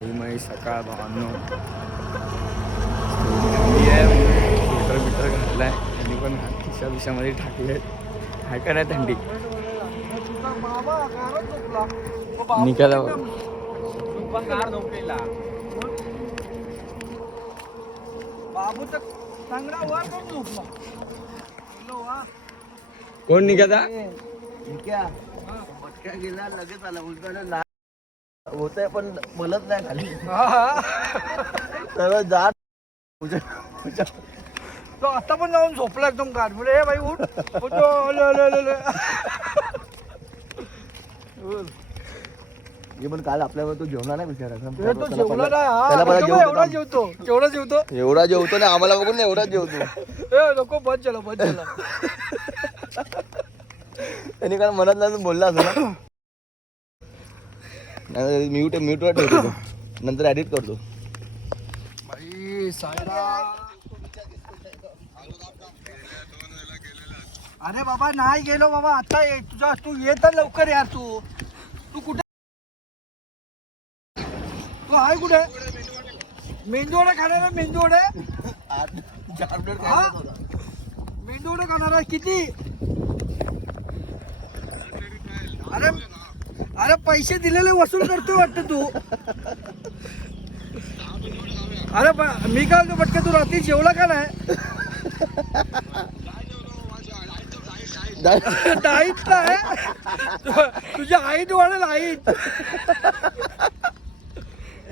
मग सकाळ भावांनो स्वेटर बिटर घातलाय त्यांनी पण खिशा बिशामध्ये टाकले. काय काय थंडी निकाला कोण निघाला गेला लगेच आला उलटा होतंय पण बोलत नाही खाली सगळं जात तो आता पण जाऊन झोपला एकदम गाठ म्हणजे हे बाई उठ हे पण काल आपल्यावर तो जेवला नाही बिचारा तो जेवला नाही एवढा जेवतो केवढा जेवतो एवढा जेवतो ना आम्हाला बघून एवढा जेवतो नको बंद झाला बंद झाला त्यांनी काल मनात नाही बोलला असं ना म्यूट वर ठेवतो नंतर एडिट करतो. अरे बाबा नाही गेलो बाबा आता तुझा तू ये तर लवकर यार तू कुठे तू आहे कुठे मेंदूवडे खाणार आहे मेंदूवडे मेंदूवडे खाणार आहे किती अरे पैसे दिलेले वसूल करतोय वाटतं तू अरे मी काय म्हणतो पटकन तू रात्री जेवला का नाही डाईट नाही तुझ्या हाईट वाढेल हाईट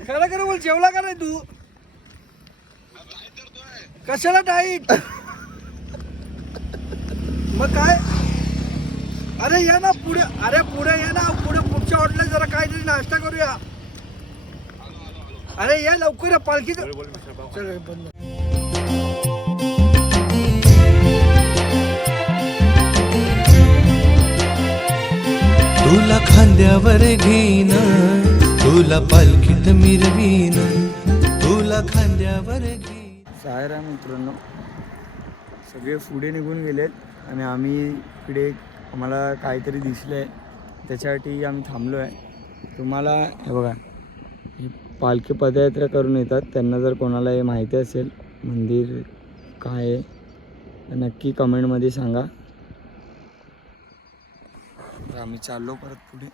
खरं खरं बोल जेवला का नाही तू कशाला डाईट मग काय अरे या ना पुढे या ना पुढच्या हॉटेल जरा काहीतरी नाश्ता करूया अरे या लवकर पालखी चल बंद तुला खांद्यावर घेईन तुला पालखीत मिरवीन तुला खांद्यावर घेईन. सायरा मित्रांनो सगळे पुढे निघून गेलेत आणि आम्ही इकडे आम्हाला काहीतरी दिसलंय त्याच्यासाठी आम्ही थांबलो आहे. तुम्हाला हे बघा ही पालखी पदयात्रा करून येतात त्यांना जर कोणाला हे माहिती असेल मंदिर काय आहे तर नक्की कमेंटमध्ये सांगा. तर आम्ही चाललो परत पुढे.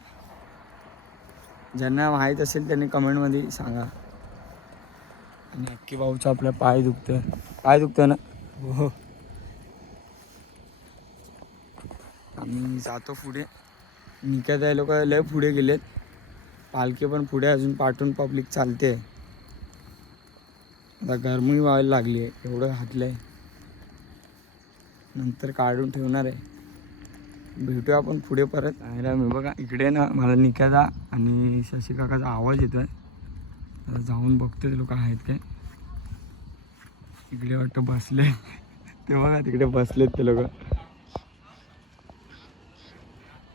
ज्यांना माहीत असेल त्यांनी कमेंटमध्ये सांगा. आणि नक्की भाऊचा आपला पाय दुखतं ना हो. आम्ही जातो पुढे. निकात आहे लोक लय पुढे गेलेत. पालखी पण पुढे अजून पाठून पब्लिक चालते. आता गरमी व्हायला लागली आहे एवढं घातलं आहे नंतर काढून ठेवणार आहे. भेटूया आपण पुढे परत. आयला मी बघा इकडे ना मला निकादा आणि शशी काकाचा आवाज येतो आहे. जाऊन बघतो ते लोक आहेत काय. इकडे वाटतं बसले ते बघा तिकडे बसलेत ते लोक.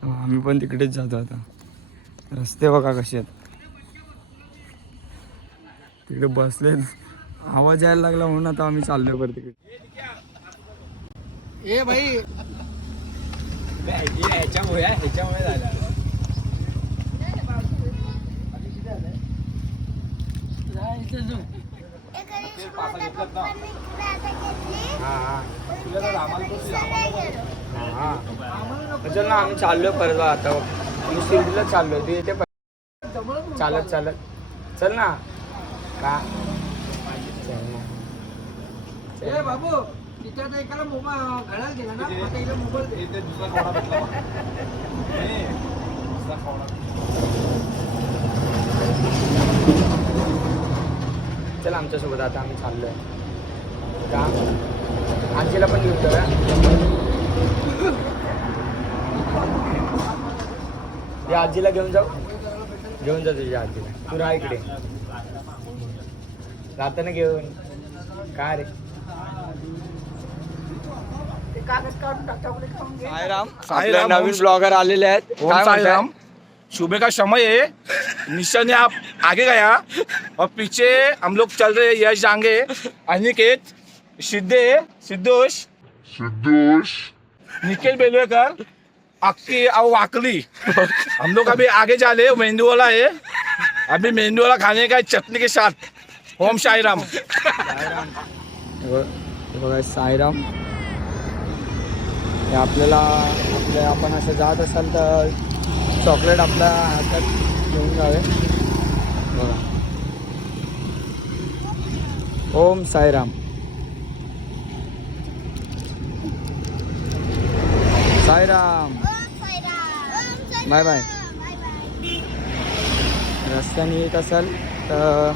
आम्ही पण तिकडेच जातो आता. रस्ते बघा कसे आहेत तिकडे बसलेत. आवाज यायला लागला म्हणून आता आम्ही चाललोय परत तिकडे. ए भाई ह्याच्यामुळे झालं. चल ना आम्ही चाललोय परत आता. आम्ही शिर्डीला चाललोय ते इथे चालत चल ना का ए बाबू तिथे आता एकाला मोबाईल घड्याळ गेला ना आता इथे मोबाईल चल आमच्यासोबत आता आम्ही चाललोय का. आजीला पण घेऊन जाऊया. या आजीला घेऊन जा तुझ्या आजीला. तू राहा इकडे जाताना घेऊन काय रे. साईराम नवीन ब्लॉगर आलेले आहेत. काय साईराम सुबह का समय है. निशा ने आप आगे गया और पीछे हम लोग चल रहे. यश जांगे अनिकेत सिद्धोष निखिल बेलवेकर अक्की और वाकली. हम लोग अभी आगे जा रहे. मेंदू वाला है अभी मेंदूला खाने का चटनी के साथ ओम साईराम. साईराम. हे बघा साईराम. हे आपल्याला आपण असं जात असाल तर चॉकलेट आपल्या हातात घेऊन जावे. बघा ओम साईराम. साईराम. Bye bye. रस्त्याने येत असाल तर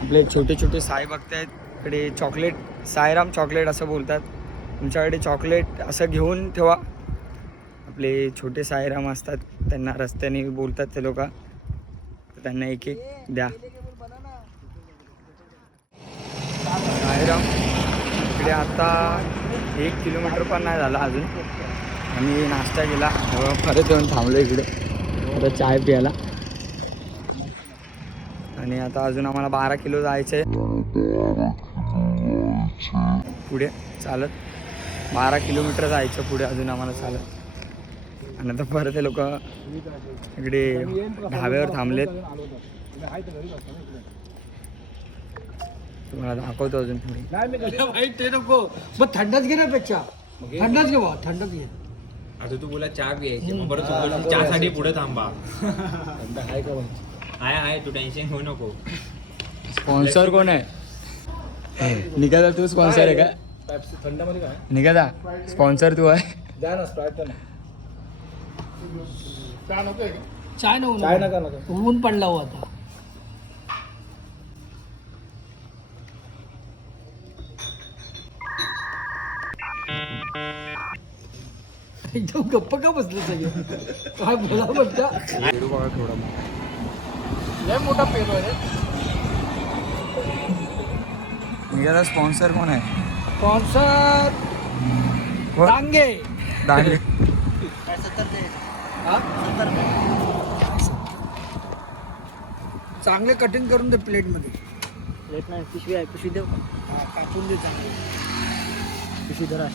आपले छोटे छोटे साई बघतायत. इकडे चॉकलेट साईराम चॉकलेट असं बोलतात. तुमच्याकडे चॉकलेट असं घेऊन ठेवा. आपले छोटे साईराम असतात त्यांना रस्त्याने बोलतात ते लोक, तर त्यांना एक एक द्या. साईराम इकडे आता 1 किलोमीटर पण नाही झाला अजून. आम्ही नाश्ता केला, परत येऊन थांबलो इकडे आता चाय प्यायला. आणि आता अजून आम्हाला 12 किलो जायचं आहे पुढे चालत. 12 किलोमीटर जायचं पुढे अजून आम्हाला चालत. आणि आता परत हे लोक इकडे ढाब्यावर थांबलेत. तुम्हाला दाखवतो अजून पुढे. ते नको मग थंडच घे ना पेक्षा. थंडच घे बा, थंडच घे. आता तू बोला चहा प्यायची मग बरं तू बोल चहासाठी पुढे थांबा. आहे तू टेन्शन घेऊ नको. स्पॉन्सर कोण आहे? निकादा तू स्पॉन्सर आहे का? थंडमध्ये काय निकादा स्पॉन्सर तू आहे? द्या ना स्प्राईट ना. चहा नको आहे का? चाय नको. चाय नका. ऊन पडला हो आता. एकदम गप्प का बसलं सगळं? काय बोला म्हणता? पेरू बघा थोडा. लय मोठा पेरू आहे. निकादा स्पॉन्सर कोण आहे? स्पॉन्सर डांगे. डांगे. चांगले कटिंग करून दे प्लेट मध्ये. प्लेट नाही, पिशवी आहे. पिशवी देऊ का? हा, कापून दे चांगले. पिशवी धरा.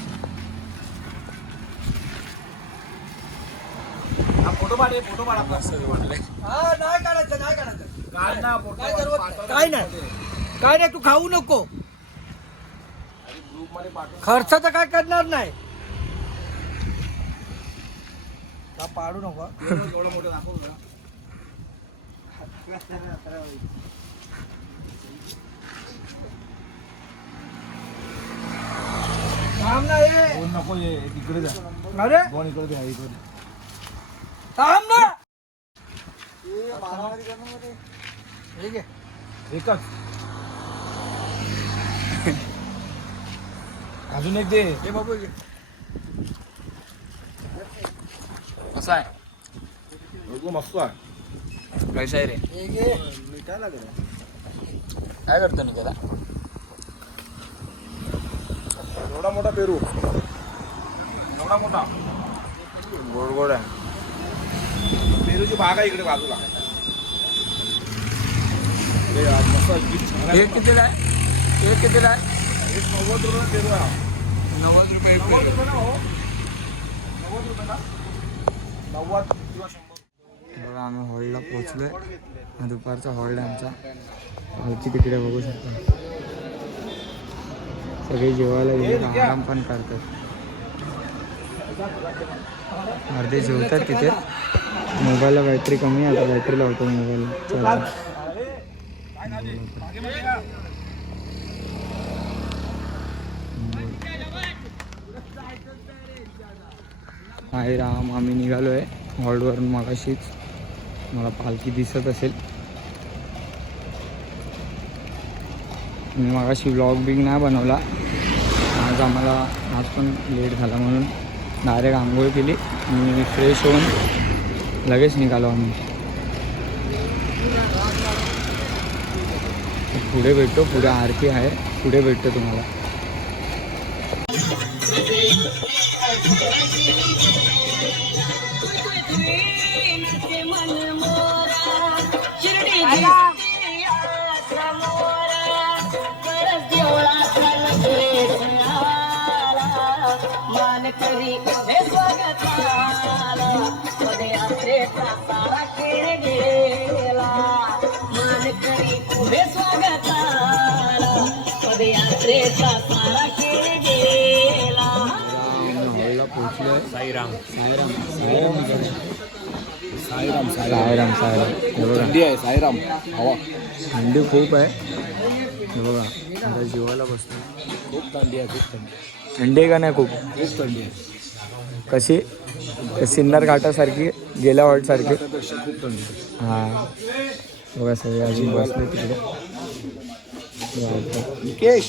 फोटो काढ आपला सगळं वाटलंय. हा, नाही काढायचं. काढ ना फोटो. काय जरूरत नाही. काय नाही तू खाऊ नको. खर्च तर काय करणार नाही. का पाडू नको. एवढं मोठं दाखवू ना. थांब ना ये. दोन नको ये इकडे जा. अरे दोन इकडे द्या इकडे. थांब ना. ठीक आहे. एकच अजून एक दे. हे बाबू घे. कसा आहे? मस्त आहे. कैसा आहे रे? हे घे. काय करतो निकादा? एवढा मोठा पेरू. एवढा मोठा गोड गोड आहे. पेरूची बाग आहे इकडे बाजूला. एक कितीला आहे? एक कितीला आहे? 90 रुपये पेरू आहे. 90 रुपये एक 90 पेरू. रुपये ना हो. 90 रुपये ना. 90 किंवा 100. बघा आम्ही हॉलला पोचलोय. हा दुपारचा हॉल आहे आमचा. हॉलची तिकडे बघू शकता. सगळे जेवायला गेले, आराम पण करतात. अर्धे जेवतात तिथे. मोबाईलला बॅटरी कमी आहे, आता बॅटरी लावतो मोबाईलला. आहे राम. आम्ही निघालो आहे हॉलवरून मगाशीच. मला पालखी दिसत असेल. मी मगाशी व्लॉग बिग नाही बनवला आज. आज पण लेट झाला म्हणून डायरेक्ट आंघोळ केली आणि फ्रेश होऊन लगेच निघालो आम्ही. पुढे भेटतो. पुढे आरती आहे. पुढे भेटतो तुम्हाला. स्वागत हॉलला पोहोचलोय. साईराम सायराम हे बघा थंडी आहे साईराम हवा थंडी खूप आहे. हे बघा आता जेवायला बसतो. खूप थंडी आहे खूप थंडी थंडी आहे का नाही खूप? खूप थंडी आहे कशी सिन्नर घाटासारखी गेल्या वाटसारखी त्यापेक्षा खूप थंडी आहे. हां बघा सगळे अजून बसले तिकडे. निकेश